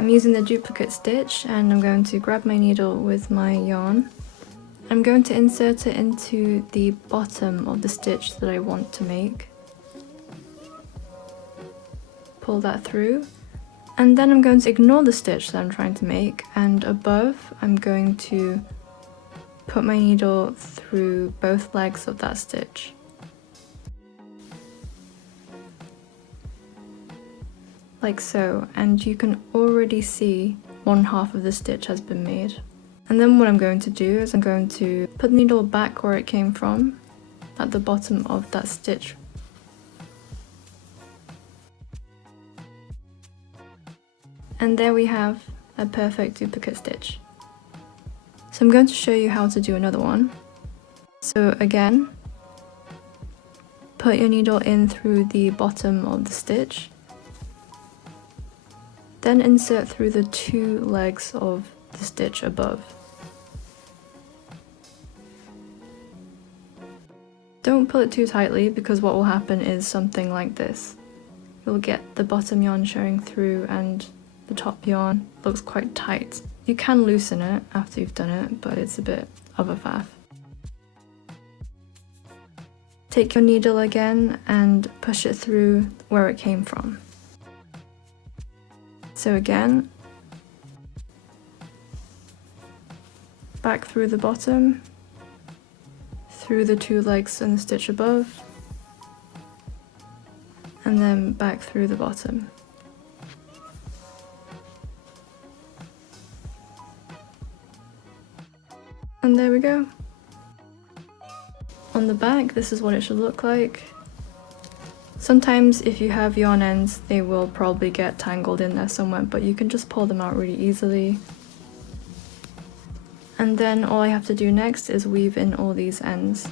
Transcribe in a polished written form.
I'm using the duplicate stitch and I'm going to grab my needle with my yarn. I'm going to insert it into the bottom of the stitch that I want to make. Pull that through, and then I'm going to ignore the stitch that I'm trying to make, and above I'm going to put my needle through both legs of that stitch. Like so, and you can already see one half of the stitch has been made. And then what I'm going to do is I'm going to put the needle back where it came from, at the bottom of that stitch. And there we have a perfect duplicate stitch. So I'm going to show you how to do another one. So again, put your needle in through the bottom of the stitch, then insert through the two legs of the stitch above. Don't pull it too tightly, because what will happen is something like this. You'll get the bottom yarn showing through and the top yarn looks quite tight. You can loosen it after you've done it, but it's a bit of a faff. Take your needle again and push it through where it came from. So again, back through the bottom, through the two legs and the stitch above, and then back through the bottom. And there we go. On the back, this is what it should look like. Sometimes if you have yarn ends, they will probably get tangled in there somewhere, but you can just pull them out really easily. And then all I have to do next is weave in all these ends.